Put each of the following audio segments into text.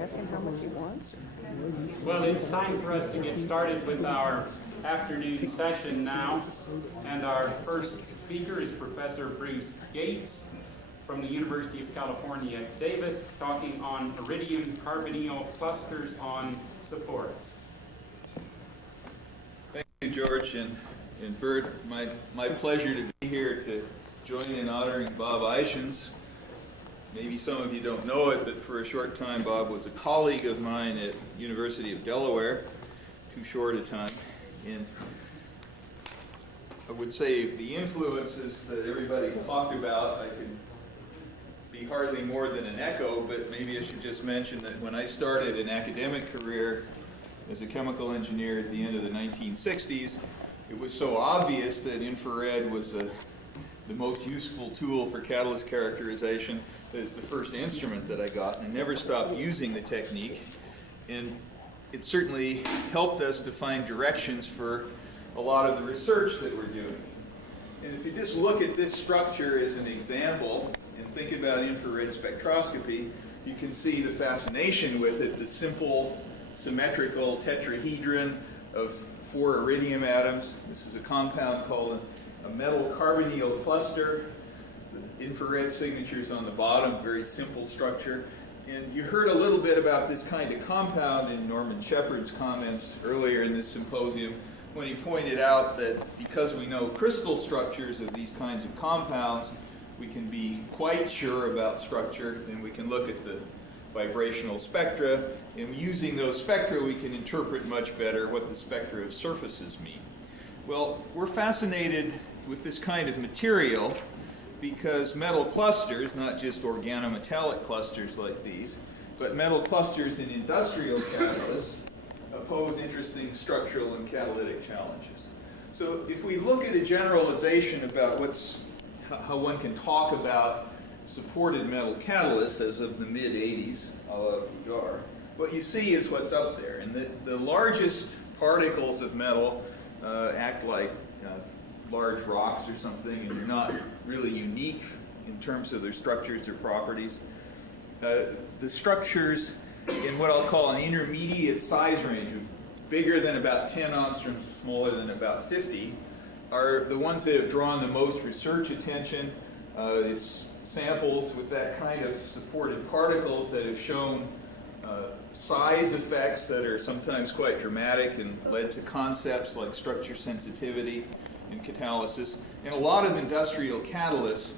Ask him how much he wants. Well, it's time for us to get started with our afternoon session now. And our first speaker is Professor Bruce Gates from the University of California at Davis, talking on iridium carbonyl clusters on supports. Thank you, George and Bert. My pleasure to be here to join in honoring Bob Eichens. Maybe some of you don't know it, but for a short time Bob was a colleague of mine at University of Delaware, too short a time. And I would say the influences that everybody's talked about, I could be hardly more than an echo, but maybe I should just mention that when I started an academic career as a chemical engineer at the end of the 1960s, it was so obvious that infrared was the most useful tool for catalyst characterization. That is the first instrument that I got, and I never stopped using the technique. And it certainly helped us to find directions for a lot of the research that we're doing. And if you just look at this structure as an example and think about infrared spectroscopy, you can see the fascination with it, the simple symmetrical tetrahedron of 4 iridium atoms. This is a compound called a metal carbonyl cluster. The infrared signatures on the bottom, very simple structure. And you heard a little bit about this kind of compound in Norman Shepard's comments earlier in this symposium when he pointed out that because we know crystal structures of these kinds of compounds, we can be quite sure about structure, and we can look at the vibrational spectra, and using those spectra we can interpret much better what the spectra of surfaces mean. Well, we're fascinated with this kind of material because metal clusters, not just organometallic clusters like these, but metal clusters in industrial catalysts pose interesting structural and catalytic challenges. So if we look at a generalization about how one can talk about supported metal catalysts as of the mid-80s, a la Boudard, what you see is what's up there. And the largest particles of metal act like large rocks or something, and they're not really unique in terms of their structures or properties. The structures in what I'll call an intermediate size range, of bigger than about 10 angstroms, smaller than about 50, are the ones that have drawn the most research attention. It's samples with that kind of supported particles that have shown size effects that are sometimes quite dramatic and led to concepts like structure sensitivity and catalysis. And a lot of industrial catalysts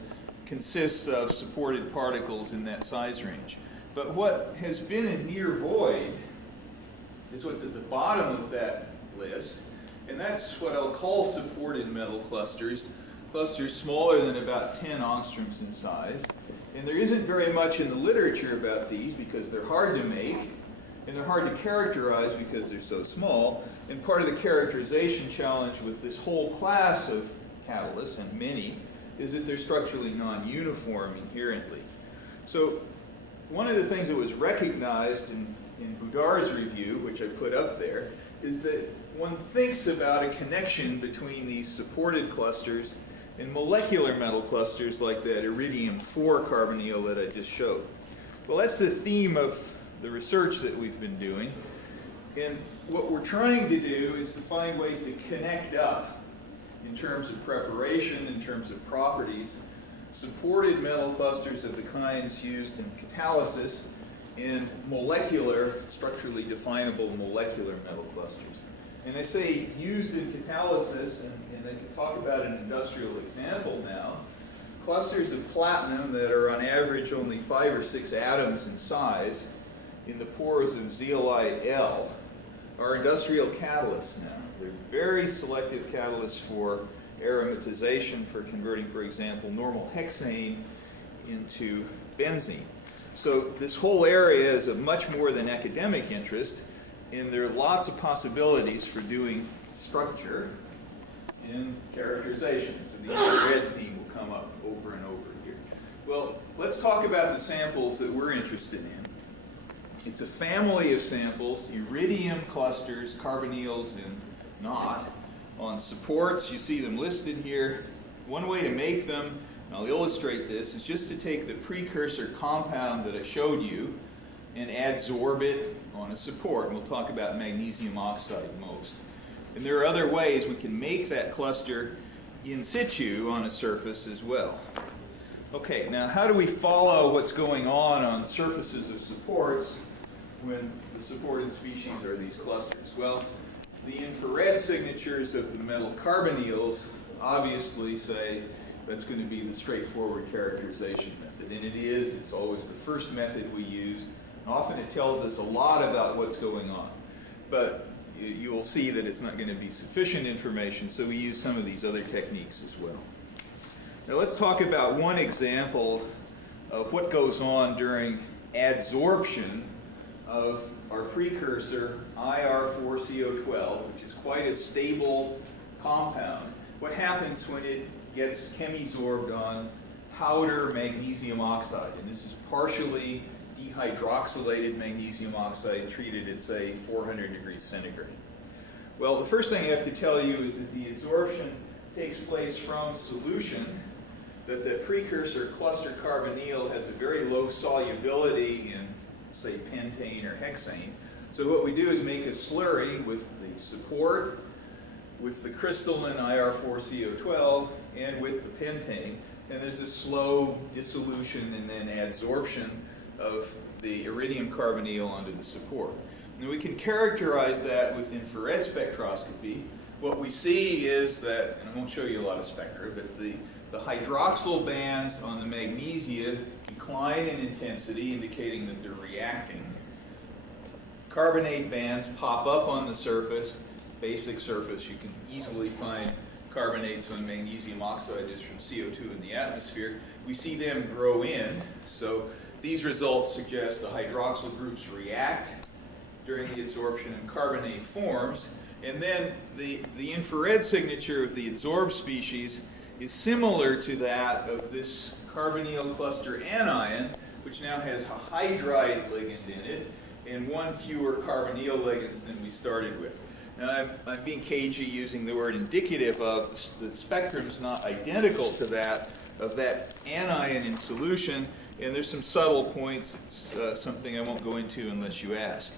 consist of supported particles in that size range. But what has been a near void is what's at the bottom of that list, and that's what I'll call supported metal clusters, clusters smaller than about 10 angstroms in size. And there isn't very much in the literature about these because they're hard to make, and they're hard to characterize because they're so small. And part of the characterization challenge with this whole class of catalysts, and many, is that they're structurally non-uniform inherently. So one of the things that was recognized in Boudard's review, which I put up there, is that one thinks about a connection between these supported clusters and molecular metal clusters like that iridium-4 carbonyl that I just showed. Well, that's the theme of the research that we've been doing. And what we're trying to do is to find ways to connect up in terms of preparation, in terms of properties, supported metal clusters of the kinds used in catalysis and molecular, structurally definable molecular metal clusters. And I say used in catalysis, and I can talk about an industrial example now. Clusters of platinum that are on average only 5 or 6 atoms in size in the pores of zeolite L are industrial catalysts now. They're very selective catalysts for aromatization, for converting, for example, normal hexane into benzene. So this whole area is of much more than academic interest, and there are lots of possibilities for doing structure and characterization. So the infrared theme will come up over and over here. Well, let's talk about the samples that we're interested in. It's a family of samples, iridium clusters, carbonyls and not, on supports. You see them listed here. One way to make them and I'll illustrate this, is just to take the precursor compound that I showed you and adsorb it on a support. And we'll talk about magnesium oxide most. And there are other ways we can make that cluster in situ on a surface as well. Okay, now how do we follow what's going on surfaces of supports when the supported species are these clusters? Well, the infrared signatures of the metal carbonyls obviously say that's going to be the straightforward characterization method. And it is. It's always the first method we use. And often it tells us a lot about what's going on. But you will see that it's not going to be sufficient information, so we use some of these other techniques as well. Now let's talk about one example of what goes on during adsorption of our precursor IR4CO12, which is quite a stable compound. What happens when it gets chemisorbed on powder magnesium oxide? And this is partially dehydroxylated magnesium oxide treated at, say, 400 degrees centigrade. Well, the first thing I have to tell you is that the adsorption takes place from solution, that the precursor cluster carbonyl has a very low solubility in, say, pentane or hexane. So what we do is make a slurry with the support, with the crystalline IR4CO12, and with the pentane. And there's a slow dissolution and then adsorption of the iridium carbonyl onto the support. And we can characterize that with infrared spectroscopy. What we see is that, and I won't show you a lot of spectra, but the hydroxyl bands on the magnesia decline in intensity, indicating that they're reacting. Carbonate bands pop up on the surface, basic surface. You can easily find carbonates on magnesium oxide just from CO2 in the atmosphere. We see them grow in, so these results suggest the hydroxyl groups react during the adsorption and carbonate forms. And then the infrared signature of the adsorbed species is similar to that of this carbonyl cluster anion, which now has a hydride ligand in it and one fewer carbonyl ligands than we started with. Now, I'm being cagey using the word indicative of. The spectrum's not identical to that of that anion in solution, and there's some subtle points. It's something I won't go into unless you ask.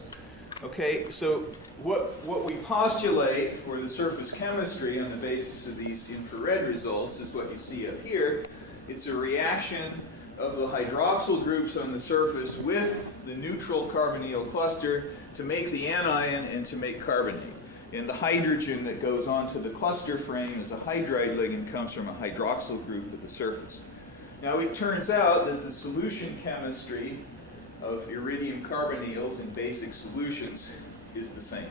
Okay, so what we postulate for the surface chemistry on the basis of these infrared results is what you see up here. It's a reaction of the hydroxyl groups on the surface with the neutral carbonyl cluster to make the anion and to make carbonate. And the hydrogen that goes onto the cluster frame as a hydride ligand comes from a hydroxyl group at the surface. Now it turns out that the solution chemistry of iridium carbonyls in basic solutions is the same.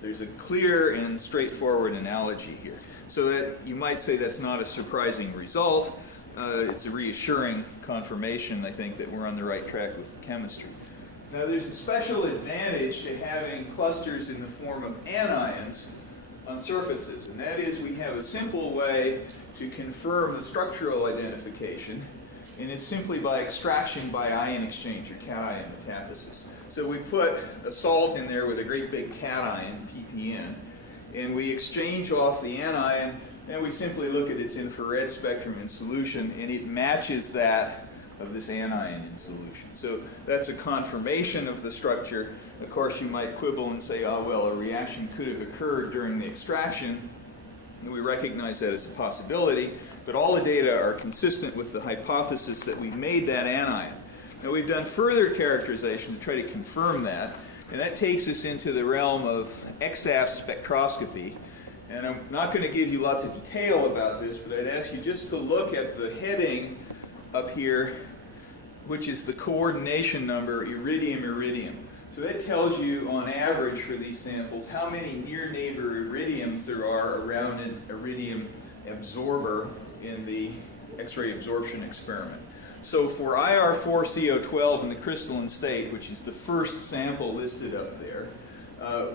There's a clear and straightforward analogy here. So that you might say that's not a surprising result. It's a reassuring confirmation, I think, that we're on the right track with the chemistry. Now there's a special advantage to having clusters in the form of anions on surfaces, and that is we have a simple way to confirm the structural identification, and it's simply by extraction by ion exchange or cation metathesis. So we put a salt in there with a great big cation, ppn, and we exchange off the anion, and we simply look at its infrared spectrum in solution, and it matches that of this anion in solution. So that's a confirmation of the structure. Of course, you might quibble and say, oh, well, a reaction could have occurred during the extraction, and we recognize that as a possibility, but all the data are consistent with the hypothesis that we've made that anion. Now, we've done further characterization to try to confirm that, and that takes us into the realm of XAF spectroscopy. And I'm not going to give you lots of detail about this, but I'd ask you just to look at the heading up here, which is the coordination number, iridium. So that tells you, on average for these samples, how many near-neighbor iridiums there are around an iridium absorber in the X-ray absorption experiment. So for IR4CO12 in the crystalline state, which is the first sample listed up there,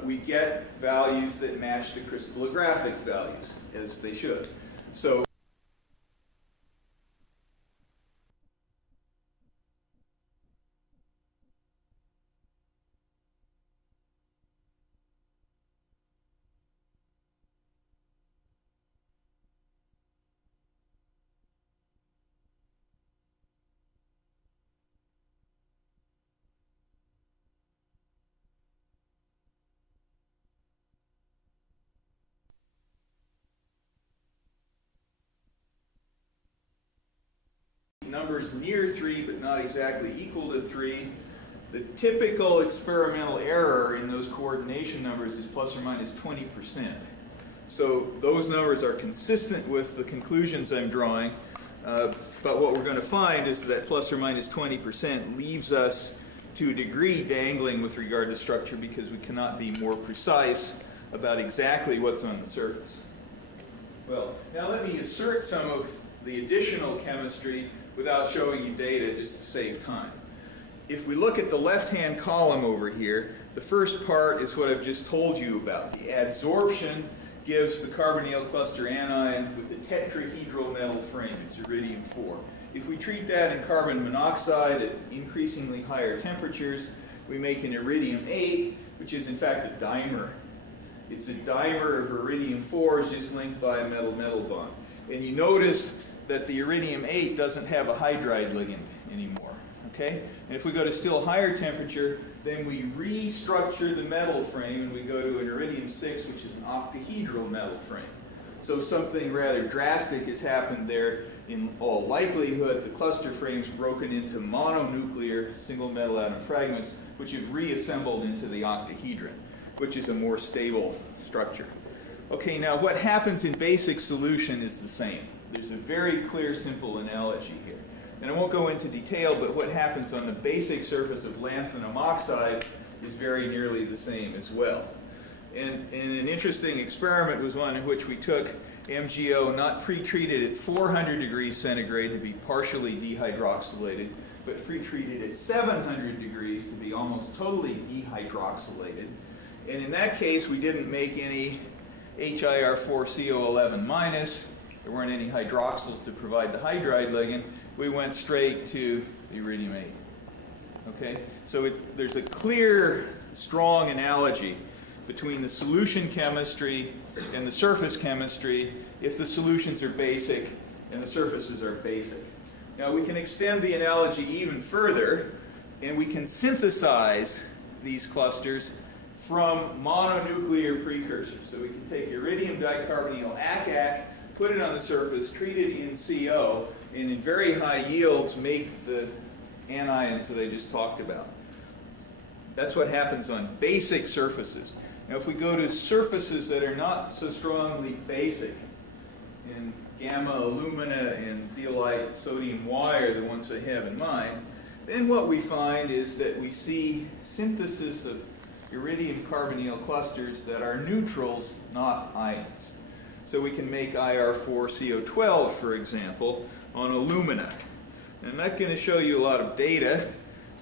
we get values that match the crystallographic values, as they should. So numbers near 3 but not exactly equal to 3. The typical experimental error in those coordination numbers is plus or minus 20%. So those numbers are consistent with the conclusions I'm drawing, but what we're going to find is that plus or minus 20% leaves us to a degree dangling with regard to structure because we cannot be more precise about exactly what's on the surface. Well, now let me assert some of the additional chemistry without showing you data just to save time. If we look at the left-hand column over here, the first part is what I've just told you about. The adsorption gives the carbonyl cluster anion with a tetrahedral metal frame. It's iridium 4. If we treat that in carbon monoxide at increasingly higher temperatures, we make an iridium 8, which is in fact a dimer. It's a dimer of iridium 4 just linked by a metal-metal bond. And you notice that the iridium 8 doesn't have a hydride ligand anymore. Okay? And if we go to still higher temperature, then we restructure the metal frame and we go to an iridium 6, which is an octahedral metal frame. So something rather drastic has happened there. In all likelihood, the cluster frame's broken into mononuclear single metal atom fragments, which have reassembled into the octahedron, which is a more stable structure. Okay, now what happens in basic solution is the same. There's a very clear, simple analogy here. And I won't go into detail, but what happens on the basic surface of lanthanum oxide is very nearly the same as well. And an interesting experiment was one in which we took MgO not pre-treated at 400 degrees centigrade to be partially dehydroxylated, but pre-treated at 700 degrees to be almost totally dehydroxylated. And in that case, we didn't make any HIR4CO11 minus. There weren't any hydroxyls to provide the hydride ligand. We went straight to the iridium 8. Okay? So there's a clear, strong analogy between the solution chemistry and the surface chemistry if the solutions are basic and the surfaces are basic. Now we can extend the analogy even further, and we can synthesize these clusters from mononuclear precursors. So we can take iridium dicarbonyl ACAC, put it on the surface, treat it in CO, and in very high yields make the anions that I just talked about. That's what happens on basic surfaces. Now if we go to surfaces that are not so strongly basic, and gamma, alumina, and zeolite, sodium Y are the ones I have in mind, then what we find is that we see synthesis of iridium carbonyl clusters that are neutrals, not ions. So we can make IR4CO12, for example, on alumina. And I'm not going to show you a lot of data,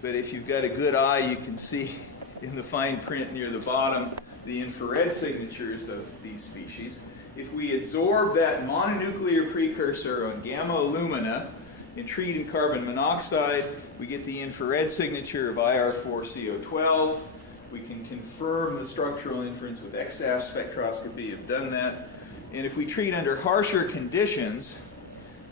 but if you've got a good eye, you can see in the fine print near the bottom the infrared signatures of these species. If we adsorb that mononuclear precursor on gamma alumina and treat in carbon monoxide, we get the infrared signature of IR4CO12. We can confirm the structural inference with Raman spectroscopy. Have done that. And if we treat under harsher conditions,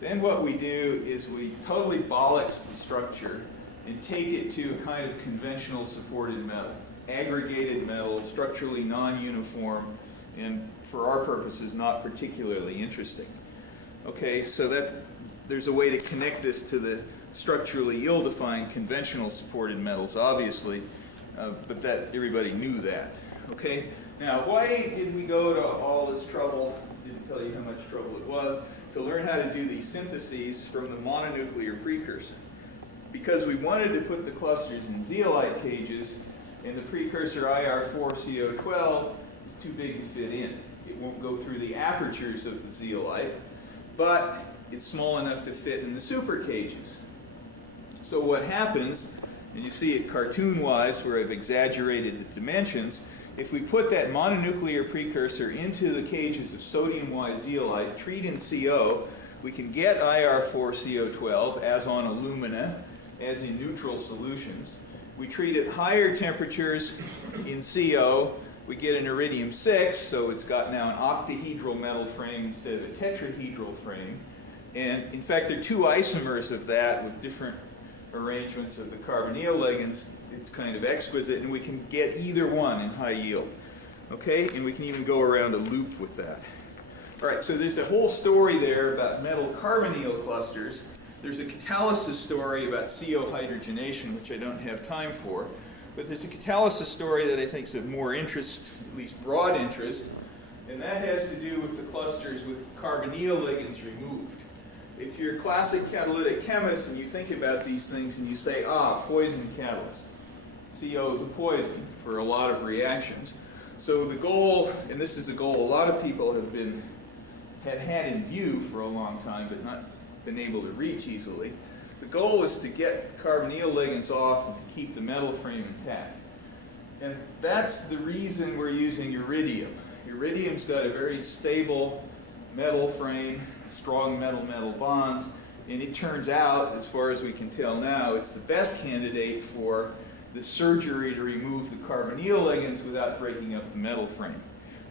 then what we do is we totally bollocks the structure and take it to a kind of conventional supported metal, aggregated metal, structurally non-uniform, and for our purposes not particularly interesting. Okay, so there's a way to connect this to the structurally ill-defined conventional supported metals, obviously, but that everybody knew that. Okay, now why did we go to all this trouble? Didn't tell you how much trouble it was to learn how to do these syntheses from the mononuclear precursor. Because we wanted to put the clusters in zeolite cages, and the precursor IR4CO12 is too big to fit in. It won't go through the apertures of the zeolite, but it's small enough to fit in the super cages. So what happens, and you see it cartoon-wise where I've exaggerated the dimensions, if we put that mononuclear precursor into the cages of sodium Y zeolite, treat in CO, we can get IR4CO12 as on alumina, as in neutral solutions. We treat at higher temperatures in CO, we get an iridium 6, so it's got now an octahedral metal frame instead of a tetrahedral frame. And in fact, there are two isomers of that with different arrangements of the carbonyl ligands. It's kind of exquisite, and we can get either one in high yield. Okay, and we can even go around a loop with that. All right, so there's a whole story there about metal carbonyl clusters, There's a catalysis story about CO hydrogenation, which I don't have time for, but there's a catalysis story that I think is of more interest, at least broad interest, and that has to do with the clusters with carbonyl ligands removed. If you're a classic catalytic chemist and you think about these things and you say, poison catalyst. CO is a poison for a lot of reactions. So the goal, and this is a goal a lot of people have had in view for a long time, but not been able to reach easily. The goal is to get carbonyl ligands off and to keep the metal frame intact. And that's the reason we're using iridium. Iridium's got a very stable metal frame, strong metal-metal bonds, and it turns out, as far as we can tell now, it's the best candidate for the surgery to remove the carbonyl ligands without breaking up the metal frame.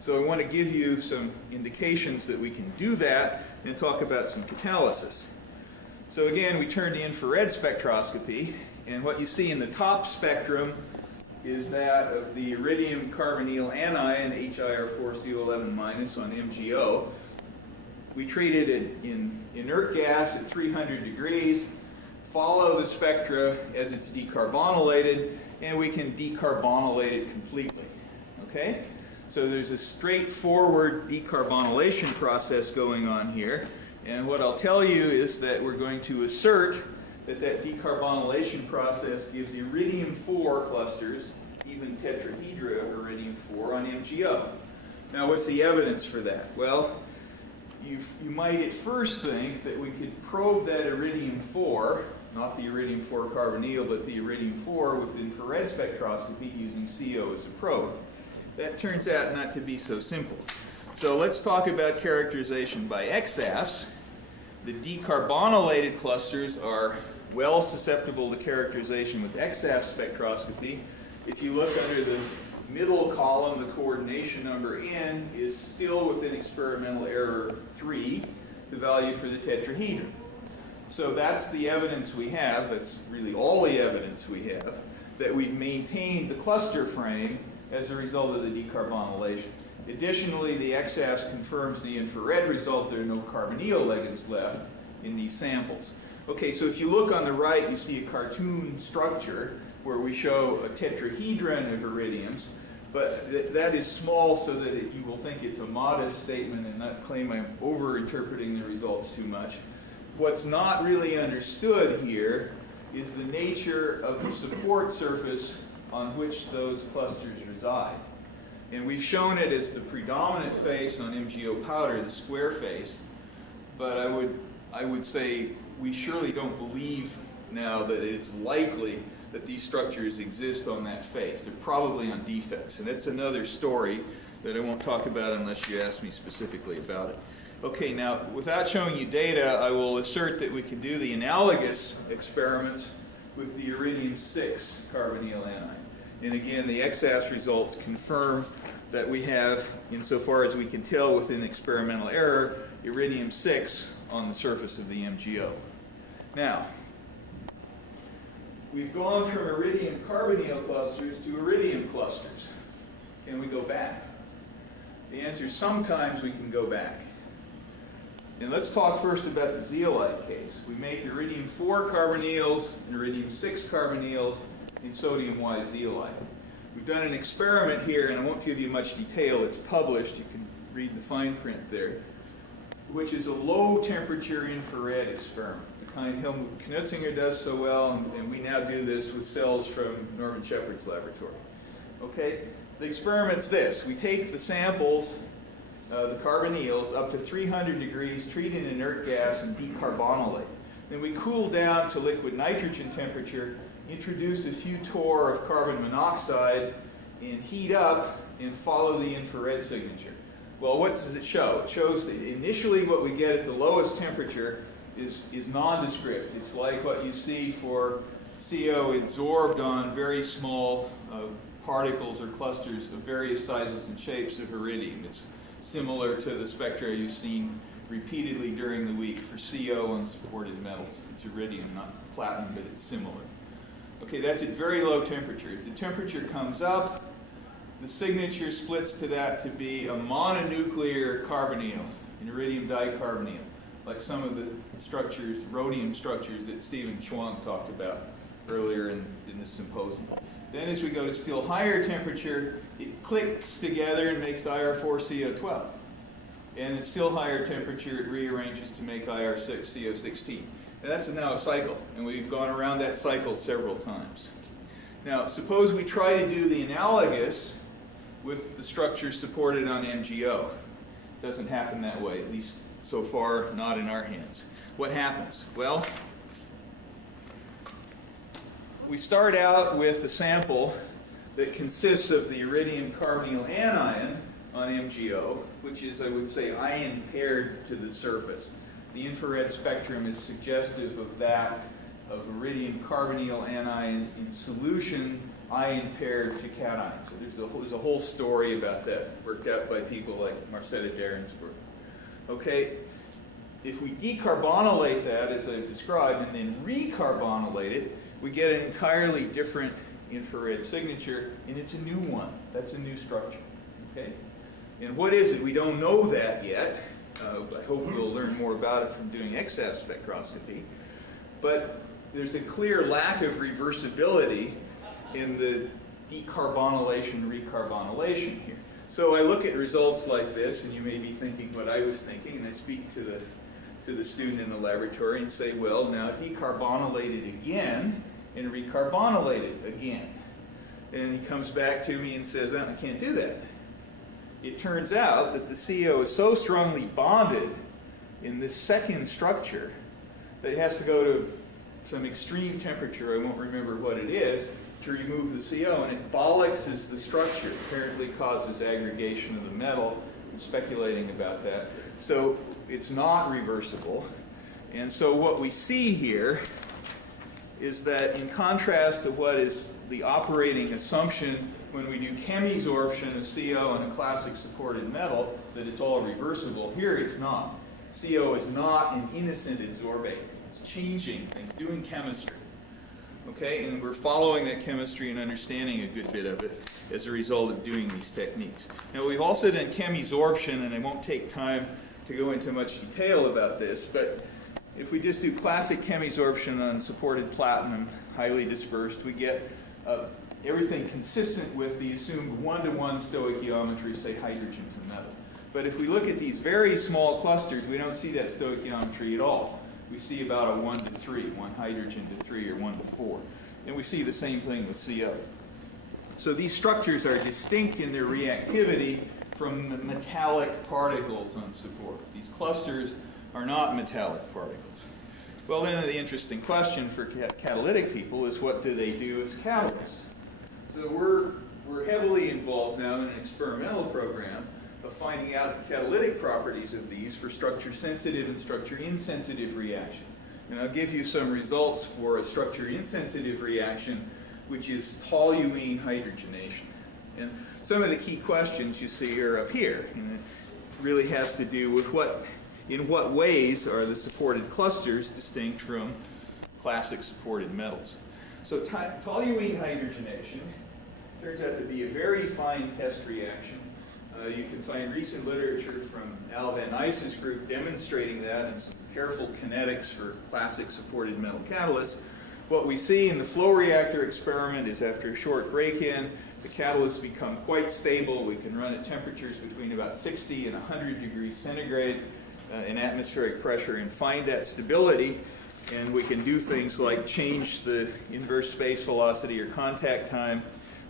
So I want to give you some indications that we can do that and talk about some catalysis. So again, we turn to infrared spectroscopy, and what you see in the top spectrum is that of the iridium carbonyl anion, HIR4CO11- on MgO. We treat it in inert gas at 300 degrees, follow the spectra as it's decarbonylated, and we can decarbonylate it completely. Okay? So there's a straightforward decarbonylation process going on here. And what I'll tell you is that we're going to assert that that decarbonylation process gives iridium-4 clusters, even tetrahedra of iridium-4 on MgO. Now, what's the evidence for that? Well, you might at first think that we could probe that iridium-4, not the iridium-4 carbonyl, but the iridium-4 with infrared spectroscopy using CO as a probe. That turns out not to be so simple. So let's talk about characterization by XAFs. The decarbonylated clusters are well susceptible to characterization with XAF spectroscopy. If you look under the middle column, the coordination number N is still within experimental error 3, the value for the tetrahedron. So that's the evidence we have, that's really all the evidence we have, that we've maintained the cluster frame as a result of the decarbonylation. Additionally, the XAFs confirms the infrared result. There are no carbonyl ligands left in these samples. Okay, so if you look on the right, you see a cartoon structure where we show a tetrahedron of iridiums, but that is small so that you will think it's a modest statement and not claim I'm over-interpreting the results too much. What's not really understood here is the nature of the support surface on which those clusters reside. And we've shown it as the predominant face on MgO powder, the square face, but I would say we surely don't believe now that it's likely that these structures exist on that face. They're probably on defects, and that's another story that I won't talk about unless you ask me specifically about it. Okay, now, without showing you data, I will assert that we can do the analogous experiments with the iridium-6 carbonyl anion. And again, the XAFs results confirm that we have, insofar as we can tell within experimental error, iridium-6 on the surface of the MgO. Now, we've gone from iridium carbonyl clusters to iridium clusters. Can we go back? The answer is sometimes we can go back. And let's talk first about the zeolite case. We make iridium-4 carbonyls and iridium-6 carbonyls in sodium-Y zeolite. We've done an experiment here, and I won't give you much detail. It's published. You can read the fine print there, which is a low-temperature infrared experiment, the kind Helmut Knutzinger does so well, and we now do this with cells from Norman Shepard's laboratory. Okay? The experiment's this. We take the samples, the carbonyls, up to 300 degrees, treat in inert gas, and decarbonylate. Then we cool down to liquid nitrogen temperature, introduce a few torr of carbon monoxide, and heat up and follow the infrared signature. Well, what does it show? It shows that initially what we get at the lowest temperature is nondescript. It's like what you see for CO adsorbed on very small particles or clusters of various sizes and shapes of iridium. It's similar to the spectra you've seen repeatedly during the week for CO on supported metals. It's iridium, not platinum, but it's similar. Okay, that's at very low temperature. As the temperature comes up, the signature splits to that to be a mononuclear carbonyl, an iridium dicarbonyl, like some of the structures, rhodium structures that Stephen Schwang talked about earlier in this symposium. Then as we go to still higher temperature, it clicks together and makes IR4CO12. And at still higher temperature, it rearranges to make IR6CO16. And that's now a cycle, and we've gone around that cycle several times. Now, suppose we try to do the analogous with the structure supported on MgO. It doesn't happen that way, at least so far, not in our hands. What happens? Well, we start out with a sample that consists of the iridium carbonyl anion on MgO, which is, I would say, ion paired to the surface. The infrared spectrum is suggestive of that, of iridium carbonyl anions in solution, ion paired to cations. So there's a whole story about that, worked out by people like Marcetta Derensburg. Okay, if we decarbonylate that, as I've described, and then recarbonylate it, we get an entirely different infrared signature, and it's a new one. That's a new structure. Okay? And what is it? We don't know that yet. I hope we'll learn more about it from doing XF spectroscopy. But there's a clear lack of reversibility in the decarbonylation, recarbonylation here. So I look at results like this, and you may be thinking what I was thinking, and I speak to the student in the laboratory and say, well, now decarbonylate it again and recarbonylate it again. And he comes back to me and says, I can't do that. It turns out that the CO is so strongly bonded in this second structure that it has to go to some extreme temperature, I won't remember what it is, to remove the CO, and it bolloxes the structure. Apparently causes aggregation of the metal. I'm speculating about that. So it's not reversible. And so what we see here is that in contrast to what is the operating assumption when we do chemisorption of CO in a classic supported metal, that it's all reversible, here it's not. CO is not an innocent adsorbate. It's changing things, doing chemistry. Okay, and we're following that chemistry and understanding a good bit of it as a result of doing these techniques. Now, we've also done chemisorption, and I won't take time to go into much detail about this, but if we just do classic chemisorption on supported platinum, highly dispersed, we get everything consistent with the assumed one-to-one stoichiometry, say hydrogen to metal. But if we look at these very small clusters, we don't see that stoichiometry at all. We see about a 1 to 3, 1 hydrogen to 3, or 1 to 4. And we see the same thing with CO. So these structures are distinct in their reactivity from the metallic particles on supports. These clusters are not metallic particles. Well, then the interesting question for catalytic people is, what do they do as catalysts? So we're heavily involved now in an experimental program of finding out the catalytic properties of these for structure-sensitive and structure-insensitive reaction. And I'll give you some results for a structure-insensitive reaction, which is toluene hydrogenation. And some of the key questions you see are up here, and it really has to do with in what ways are the supported clusters distinct from classic supported metals. So toluene hydrogenation turns out to be a very fine test reaction. You can find recent literature from Al Van Ice's group demonstrating that, and some careful kinetics for classic supported metal catalysts. What we see in the flow reactor experiment is, after a short break-in, the catalysts become quite stable. We can run at temperatures between about 60 and 100 degrees centigrade in atmospheric pressure and find that stability. And we can do things like change the inverse space velocity or contact time,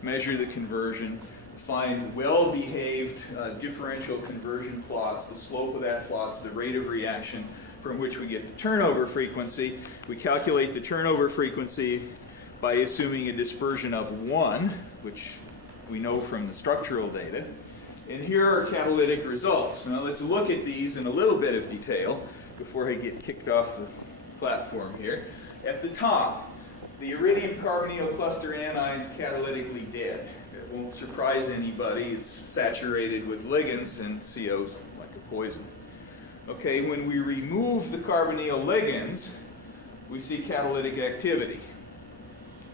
measure the conversion, find well-behaved differential conversion plots. The slope of that plot's the rate of reaction from which we get the turnover frequency. We calculate the turnover frequency by assuming a dispersion of 1, which we know from the structural data. And here are catalytic results. Now let's look at these in a little bit of detail before I get kicked off the platform here. At the top, the iridium carbonyl cluster anion is catalytically dead. It won't surprise anybody. It's saturated with ligands, and CO's like a poison. Okay, when we remove the carbonyl ligands, we see catalytic activity.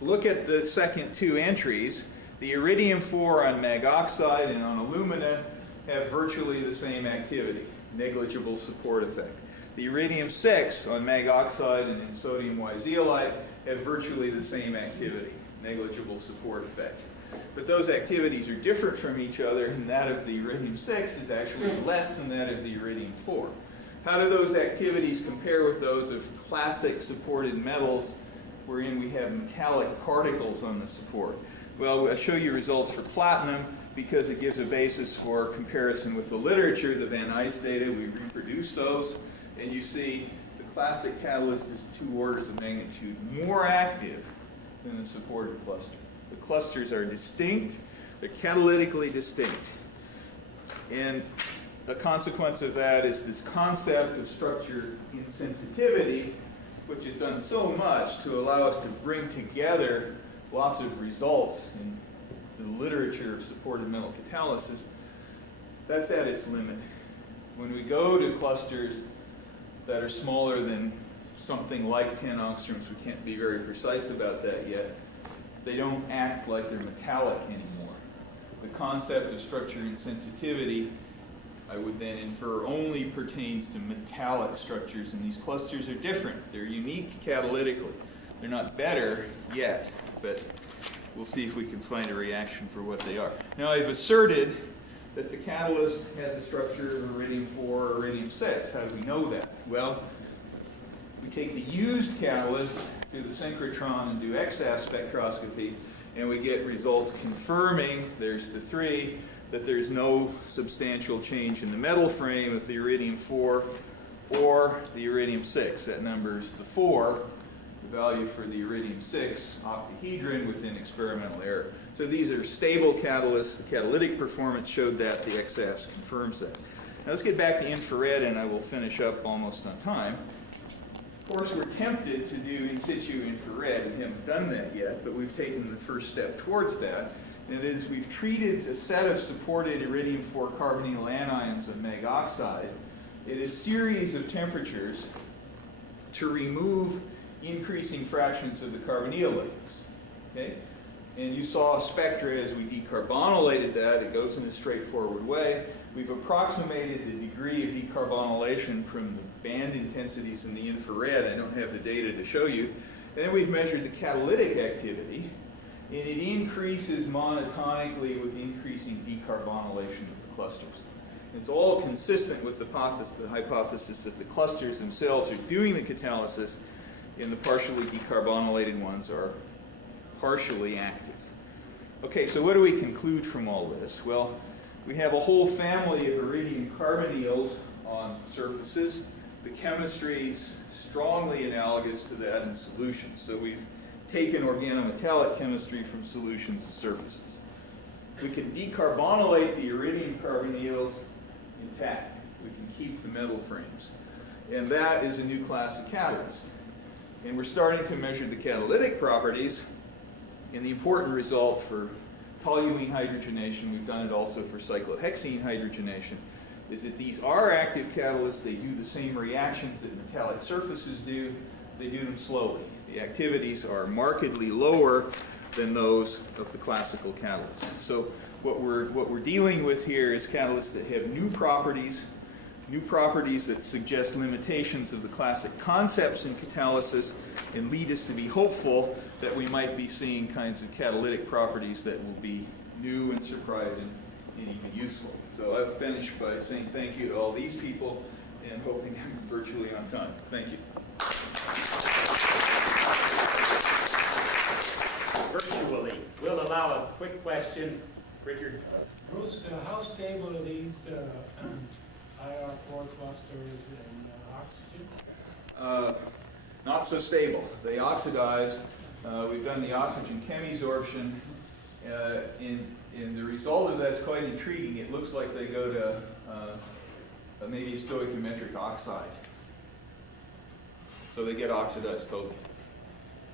Look at the second two entries. The iridium-4 on mag oxide and on alumina have virtually the same activity, negligible support effect. The iridium-6 on mag oxide and in sodium Y-zeolite have virtually the same activity, negligible support effect. But those activities are different from each other, and that of the iridium-6 is actually less than that of the iridium-4. How do those activities compare with those of classic supported metals wherein we have metallic particles on the support? Well, I'll show you results for platinum because it gives a basis for comparison with the literature, the Van Nuys data. We reproduce those, and you see the classic catalyst is 2 orders of magnitude more active than the supported cluster. The clusters are distinct, they're catalytically distinct. And a consequence of that is this concept of structure insensitivity, which has done so much to allow us to bring together lots of results in the literature of supported metal catalysis. That's at its limit. When we go to clusters that are smaller than something like 10 angstroms, we can't be very precise about that yet, they don't act like they're metallic anymore. The concept of structure insensitivity, I would then infer, only pertains to metallic structures, and these clusters are different. They're unique catalytically. They're not better yet, but we'll see if we can find a reaction for what they are. Now, I've asserted that the catalyst had the structure of iridium-4 or iridium-6. How do we know that? Well, we take the used catalyst, do the synchrotron, and do XAF spectroscopy, and we get results confirming, there's the 3, that there's no substantial change in the metal frame of the iridium-4 or the iridium-6. That number is the 4, the value for the iridium-6 octahedron within experimental error. So these are stable catalysts. The catalytic performance showed that. The XAFs confirms that. Now let's get back to infrared, and I will finish up almost on time. Of course, we're tempted to do in situ infrared. We haven't done that yet, but we've taken the first step towards that. And that is, we've treated a set of supported iridium-4 carbonyl anions of mag oxide at a series of temperatures to remove increasing fractions of the carbonyl ligands. Okay? And you saw a spectra as we decarbonylated that. It goes in a straightforward way. We've approximated the degree of decarbonylation from the band intensities in the infrared. I don't have the data to show you. And then we've measured the catalytic activity, and it increases monotonically with increasing decarbonylation of the clusters. It's all consistent with the hypothesis that the clusters themselves are doing the catalysis, and the partially decarbonylated ones are partially active. Okay, so what do we conclude from all this? Well, we have a whole family of iridium carbonyls on surfaces. The chemistry is strongly analogous to that in solutions. So we've taken organometallic chemistry from solutions to surfaces. We can decarbonylate the iridium carbonyls intact. We can keep the metal frames. And that is a new class of catalyst. And we're starting to measure the catalytic properties. And the important result for toluene hydrogenation, we've done it also for cyclohexene hydrogenation, is that these are active catalysts. They do the same reactions that metallic surfaces do. They do them slowly. The activities are markedly lower than those of the classical catalysts. So what we're dealing with here is catalysts that have new properties that suggest limitations of the classic concepts in catalysis and lead us to be hopeful that we might be seeing kinds of catalytic properties that will be new and surprising and even useful. So I've finished by saying thank you to all these people and hoping I'm virtually on time. Thank you. Virtually. We'll allow a quick question. Richard? Bruce, how stable are these IR4 clusters in oxygen? Not so stable. They oxidize. We've done the oxygen chemisorption. And the result of that is quite intriguing. It looks like they go to maybe a stoichiometric oxide. So they get oxidized totally.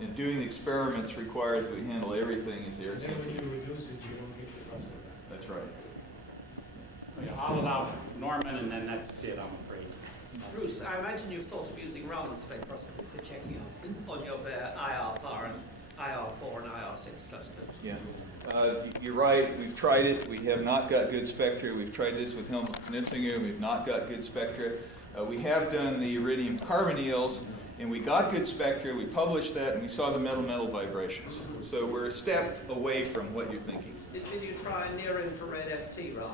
And doing the experiments requires that we handle everything as air Then sensitive. when you reduce it, you don't get your cluster back. That's right. I'll allow Norman, and then that's it, I'm afraid. Bruce, I imagine you've thought of using Raman Spectroscopy for checking on your IR4 and IR6 clusters. Yeah. You're right. We've tried it. We have not got good spectra. We've tried this with Helmut Knitzinger. We've not got good spectra. We have done the iridium carbonyls, and we got good spectra. We published that, and we saw the metal-metal vibrations. So we're a step away from what you're thinking. Did you try near-infrared FT, Raman?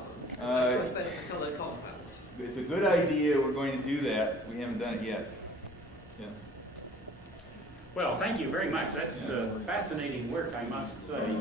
Much better for colored compound. It's a good idea. We're going to do that. We haven't done it yet. Yeah. Well, thank you very much. That's fascinating work, I must say.